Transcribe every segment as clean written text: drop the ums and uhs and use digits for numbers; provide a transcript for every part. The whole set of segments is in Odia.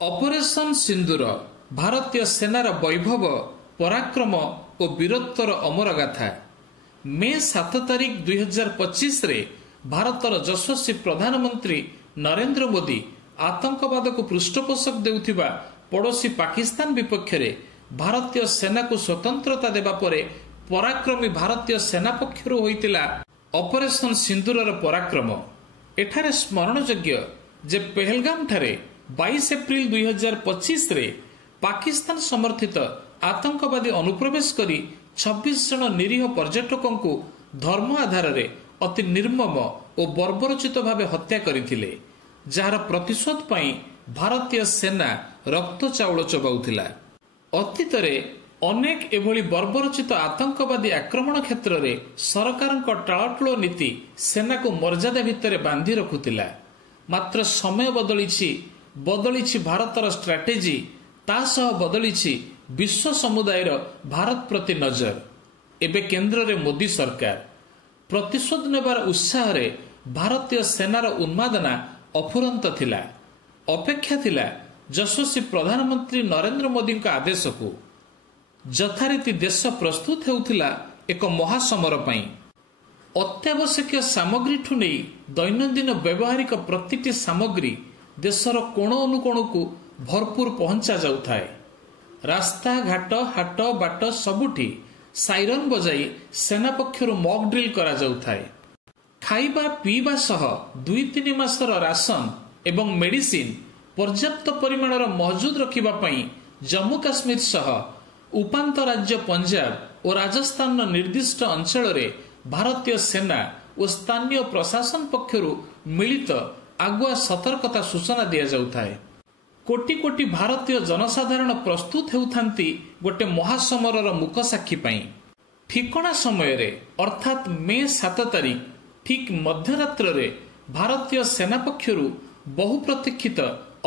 ଅପରେସନ ସିନ୍ଦୁର ଭାରତୀୟ ସେନାର ବୈଭବ, ପରାକ୍ରମ ଓ ବୀରତ୍ୱର ଅମରଗାଥା। ମେ 7 ତାରିଖ 2025ରେ ଭାରତର ଯଶସ୍ୱୀ ପ୍ରଧାନମନ୍ତ୍ରୀ ନରେନ୍ଦ୍ର ମୋଦି ଆତଙ୍କବାଦକୁ ପୃଷ୍ଠପୋଷକ ଦେଉଥିବା ପଡ଼ୋଶୀ ପାକିସ୍ତାନ ବିପକ୍ଷରେ ଭାରତୀୟ ସେନାକୁ ସ୍ୱତନ୍ତ୍ରତା ଦେବା ପରେ ପରାକ୍ରମୀ ଭାରତୀୟ ସେନା ପକ୍ଷରୁ ହୋଇଥିଲା ଅପରେସନ ସିନ୍ଦୁରର ପରାକ୍ରମ। ଏଠାରେ ସ୍ମରଣଯୋଗ୍ୟ ଯେ ପେହେଲଗାମ ଠାରେ 22 ଏପ୍ରିଲ 2025ରେ ପାକିସ୍ତାନ ସମର୍ଥିତ ଆତଙ୍କବାଦୀ ଅନୁପ୍ରବେଶ କରି 26 ଜଣ ନିରୀହ ପର୍ଯ୍ୟଟକଙ୍କୁ ଧର୍ମ ଆଧାରରେ ଅତି ନିର୍ମମ ଓ ବର୍ବରୋଚିତ ଭାବେ ହତ୍ୟା କରିଥିଲେ, ଯାହାର ପ୍ରତିଶୋଧ ପାଇଁ ଭାରତୀୟ ସେନା ରକ୍ତ ଚାଉଳ ଚୋବାଉଥିଲା। ଅତୀତରେ ଅନେକ ଏଭଳି ବର୍ବରୋଚିତ ଆତଙ୍କବାଦୀ ଆକ୍ରମଣ କ୍ଷେତ୍ରରେ ସରକାରଙ୍କ ଟାଳଟୁଳ ନୀତି ସେନାକୁ ମର୍ଯ୍ୟାଦା ଭିତରେ ବାନ୍ଧି ରଖୁଥିଲା। ମାତ୍ର ସମୟ ବଦଳିଛି ଭାରତର ଷ୍ଟ୍ରାଟେଜି, ତା ସହ ବଦଳିଛି ବିଶ୍ୱ ସମୁଦାୟର ଭାରତ ପ୍ରତି ନଜର। ଏବେ କେନ୍ଦ୍ରରେ ମୋଦି ସରକାର। ପ୍ରତିଶୋଧ ନେବାର ଉତ୍ସାହରେ ଭାରତୀୟ ସେନାର ଉନ୍ମାଦନା ଅଫୁରନ୍ତ ଥିଲା। ଅପେକ୍ଷା ଥିଲା ଯଶସ୍ୱୀ ପ୍ରଧାନମନ୍ତ୍ରୀ ନରେନ୍ଦ୍ର ମୋଦିଙ୍କ ଆଦେଶକୁ। ଯଥାରୀତି ଦେଶ ପ୍ରସ୍ତୁତ ହେଉଥିଲା ଏକ ମହାସମର ପାଇଁ। ଅତ୍ୟାବଶ୍ୟକୀୟ ସାମଗ୍ରୀଠୁ ନେଇ ଦୈନନ୍ଦିନ ବ୍ୟବହାରିକ ପ୍ରତିଟି ସାମଗ୍ରୀ ଦେଶର କୋଣ ଅନୁକୋଣକୁ ଭରପୁର ପହଞ୍ଚା ଯାଉଥାଏ। ରାସ୍ତାଘାଟ, ହାଟ ବାଟ ସବୁଠି ସାଇରନ ବଜାଇ ସେନା ପକ୍ଷରୁ ମକ୍ ଡ୍ରିଲ୍ କରାଯାଉଥାଏ। ଖାଇବା ପିଇବା ସହ 2-3 ମାସର ରାସନ ଏବଂ ମେଡିସିନ ପର୍ଯ୍ୟାପ୍ତ ପରିମାଣର ମହଜୁଦ ରଖିବା ପାଇଁ ଜମ୍ମୁ କାଶ୍ମୀର ସହ ଉପାନ୍ତ ରାଜ୍ୟ ପଞ୍ଜାବ ଓ ରାଜସ୍ଥାନର ନିର୍ଦ୍ଦିଷ୍ଟ ଅଞ୍ଚଳରେ ଭାରତୀୟ ସେନା ଓ ସ୍ଥାନୀୟ ପ୍ରଶାସନ ପକ୍ଷରୁ ମିଳିତ ଆଗୁଆ ସତର୍କତା ସୂଚନା ଦିଆଯାଉଥାଏ। କୋଟି କୋଟି ଭାରତୀୟ ଜନସାଧାରଣ ପ୍ରସ୍ତୁତ ହେଉଥାନ୍ତି ଗୋଟେ ମହାସମରର ମୂକସାକ୍ଷୀ ପାଇଁ। ଠିକଣା ସମୟରେ ଅର୍ଥାତ୍ ମେ 7 ତାରିଖ ଠିକ୍ ମଧ୍ୟରାତ୍ରରେ ଭାରତୀୟ ସେନା ପକ୍ଷରୁ ବହୁ ପ୍ରତୀକ୍ଷିତ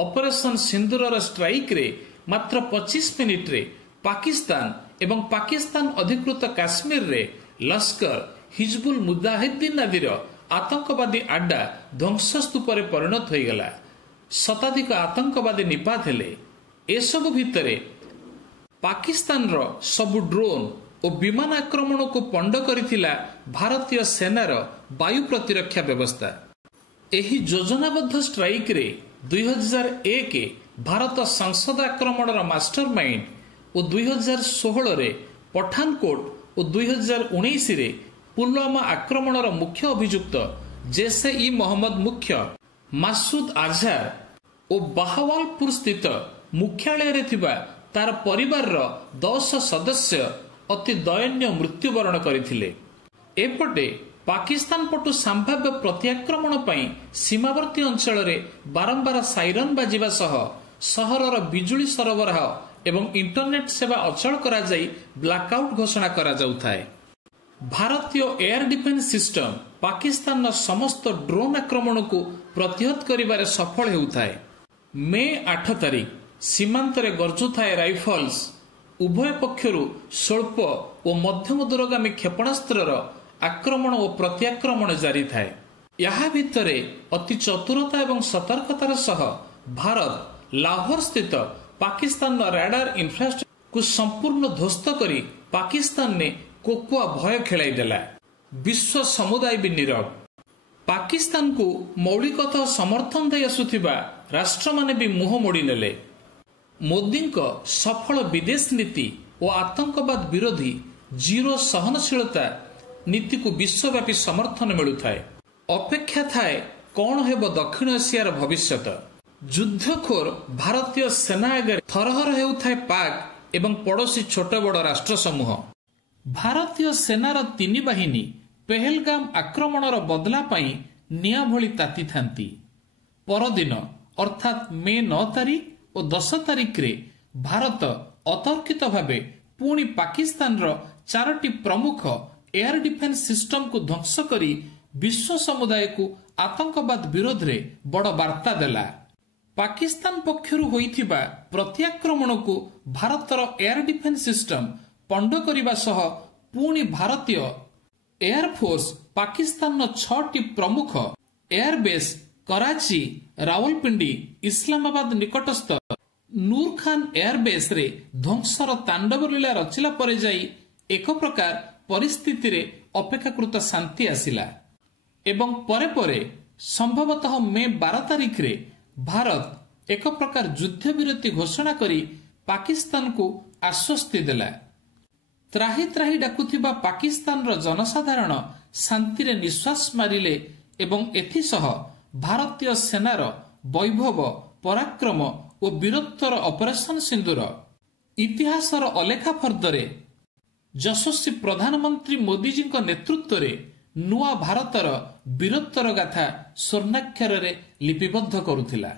ଅପରେସନ ସିନ୍ଦୁରର ଷ୍ଟ୍ରାଇକ୍ରେ ମାତ୍ର 25 ମିନିଟ୍ରେ ପାକିସ୍ତାନ ଏବଂ ପାକିସ୍ତାନ ଅଧିକୃତ କାଶ୍ମୀରରେ ଲସ୍କର, ହିଜବୁଲ ମୁଜାହିଦ୍ଦିନ ଆଦିର ଆତଙ୍କବାଦୀ ଆଡ୍ଡା ଧ୍ୱଂସସ୍ତୂପରେ ପରିଣତ ହୋଇଗଲା। ଶତାଧିକ ଆତଙ୍କବାଦୀ ନିପାତ ହେଲେ। ଏସବୁ ଭିତରେ ପାକିସ୍ତାନର ସବୁ ଡ୍ରୋନ୍ ଓ ବିମାନ ଆକ୍ରମଣକୁ ପଣ୍ଡ କରିଥିଲା ଭାରତୀୟ ସେନାର ବାୟୁ ପ୍ରତିରକ୍ଷା ବ୍ୟବସ୍ଥା। ଏହି ଯୋଜନାବଦ୍ଧ ଷ୍ଟ୍ରାଇକ୍ରେ 2001 ଭାରତ ସଂସଦ ଆକ୍ରମଣର ମାଷ୍ଟର ମାଇଣ୍ଡ ଓ 2016ରେ ପଠାନକୋଟ ଓ 2019ରେ ପୁଲୱାମା ଆକ୍ରମଣର ମୁଖ୍ୟ ଅଭିଯୁକ୍ତ ଜୈଶ-ଇ ମହମ୍ମଦ ମୁଖ୍ୟ ମାସୁଦ ଆଝାର ଓ ବାହାୱାଲପୁର ସ୍ଥିତ ମୁଖ୍ୟାଳୟରେ ଥିବା ତାର ପରିବାରର 10 ସଦସ୍ୟ ଅତି ଦୟନୀୟ ମୃତ୍ୟୁବରଣ କରିଥିଲେ। ଏପଟେ ପାକିସ୍ତାନ ପଟୁ ସମ୍ଭାବ୍ୟ ପ୍ରତ୍ୟାକ୍ରମଣ ପାଇଁ ସୀମାବର୍ତ୍ତୀ ଅଞ୍ଚଳରେ ବାରମ୍ବାର ସାଇରନ ବାଜିବା ସହ ସହରର ବିଜୁଳି ସରବରାହ ଏବଂ ଇଣ୍ଟରନେଟ ସେବା ଅଚଳ କରାଯାଇ ବ୍ଲାକଆଉଟ୍ ଘୋଷଣା କରାଯାଉଥାଏ। ଭାରତୀୟ ଏୟାର ଡିଫେନ୍ସ ସିଷ୍ଟମ ପାକିସ୍ତାନର ସମସ୍ତ ଡ୍ରୋନ୍ ଆକ୍ରମଣକୁ ପ୍ରତିହତ କରିବାରେ ସଫଳ ହେଉଥାଏ। ମେ 8 ତାରିଖ ସୀମାନ୍ତରେ ଗର୍ଜୁଥାଏ ରାଇଫଲ୍ସ। ଉଭୟ ପକ୍ଷରୁ ସ୍ୱଳ୍ପ ଓ ମଧ୍ୟମ ଦୂରଗାମୀ କ୍ଷେପଣାସ୍ତ୍ରର ଆକ୍ରମଣ ଓ ପ୍ରତ୍ୟାକ୍ରମଣ ଜାରି ଥାଏ। ଏହା ଭିତରେ ଅତି ଚତୁରତା ଏବଂ ସତର୍କତାର ସହ ଭାରତ ଲାହୋର ସ୍ଥିତ ପାକିସ୍ତାନର ରାଡାର ଇନଫ୍ରାଷ୍ଟ୍ରକ୍ଚରକୁ ସମ୍ପୂର୍ଣ୍ଣ ଧ୍ୱସ୍ତ କରି ପାକିସ୍ତାନରେ କୋକୁଆ ଭୟ ଖେଳାଇ ଦେଲା। ବିଶ୍ୱ ସମୁଦାୟ ବି ନୀରବ। ପାକିସ୍ତାନକୁ ମୌଳିକତଃ ସମର୍ଥନ ଦେଇ ଆସୁଥିବା ରାଷ୍ଟ୍ରମାନେ ବି ମୁହଁ ମୋଡ଼ି ନେଲେ। ମୋଦିଙ୍କ ସଫଳ ବିଦେଶ ନୀତି ଓ ଆତଙ୍କବାଦ ବିରୋଧୀ ଜିରୋ ସହନଶୀଳତା ନୀତିକୁ ବିଶ୍ୱବ୍ୟାପୀ ସମର୍ଥନ ମିଳୁଥାଏ। ଅପେକ୍ଷା ଥାଏ କଣ ହେବ ଦକ୍ଷିଣ ଏସିଆର ଭବିଷ୍ୟତ। ଯୁଦ୍ଧଖୋର ଭାରତୀୟ ସେନା ଆଗରେ ଥରହର ହେଉଥାଏ ପାକ୍ ଏବଂ ପଡ଼ୋଶୀ ଛୋଟ ବଡ଼ ରାଷ୍ଟ୍ର ସମୂହ। ଭାରତୀୟ ସେନାର 3 ବାହିନୀ ପେହେଲଗାମ ଆକ୍ରମଣର ବଦଲା ପାଇଁ ନିଆଁ ଭଳି ତାତିଥାନ୍ତି। ପରଦିନ ଅର୍ଥାତ୍ ମେ 9 ତାରିଖ ଓ 10 ତାରିଖରେ ଭାରତ ଅତର୍କିତ ଭାବେ ପୁଣି ପାକିସ୍ତାନର 4ଟି ପ୍ରମୁଖ ଏୟାର ଡିଫେନ୍ସ ସିଷ୍ଟମକୁ ଧ୍ୱଂସ କରି ବିଶ୍ୱ ସମୁଦାୟକୁ ଆତଙ୍କବାଦ ବିରୋଧରେ ବଡ଼ ବାର୍ତ୍ତା ଦେଲା। ପାକିସ୍ତାନ ପକ୍ଷରୁ ହୋଇଥିବା ପ୍ରତ୍ୟାକ୍ରମଣକୁ ଭାରତର ଏୟାର ଡିଫେନ୍ସ ସିଷ୍ଟମ ପଣ୍ଡ କରିବା ସହ ପୁଣି ଭାରତୀୟ ଏୟାରଫୋର୍ସ ପାକିସ୍ତାନର 6ଟି ପ୍ରମୁଖ ଏୟାରବେସ୍ କରାଚି, ରାଓଲପିଣ୍ଡି, ଇସଲାମାବାଦ ନିକଟସ୍ଥ ନୂର ଖାନ ଏୟାରବେସ୍ରେ ଧ୍ୱଂସର ତାଣ୍ଡବ ଲୀଳା ରଚିଲା ପରେ ଯାଇ ଏକ ପ୍ରକାର ପରିସ୍ଥିତିରେ ଅପେକ୍ଷାକୃତ ଶାନ୍ତି ଆସିଲା ଏବଂ ପରେ ପରେ ସମ୍ଭବତଃ ମେ 12 ତାରିଖରେ ଭାରତ ଏକ ପ୍ରକାର ଯୁଦ୍ଧବିରତି ଘୋଷଣା କରି ପାକିସ୍ତାନକୁ ଆଶ୍ୱସ୍ତି ଦେଲା। ତ୍ରାହି ତ୍ରାହି ଡାକୁଥିବା ପାକିସ୍ତାନର ଜନସାଧାରଣ ଶାନ୍ତିରେ ନିଶ୍ୱାସ ମାରିଲେ ଏବଂ ଏଥିସହ ଭାରତୀୟ ସେନାର ବୈଭବ, ପରାକ୍ରମ ଓ ବୀରତ୍ୱର ଅପରେସନ ସିନ୍ଦୁର ଇତିହାସର ଅଲେଖା ଫର୍ଦ୍ଦରେ ଯଶସ୍ୱୀ ପ୍ରଧାନମନ୍ତ୍ରୀ ମୋଦିଜୀଙ୍କ ନେତୃତ୍ୱରେ ନୂଆ ଭାରତର ବୀରତ୍ୱର ଗାଥା ସ୍ୱର୍ଣ୍ଣାକ୍ଷରରେ ଲିପିବଦ୍ଧ କରୁଥିଲା।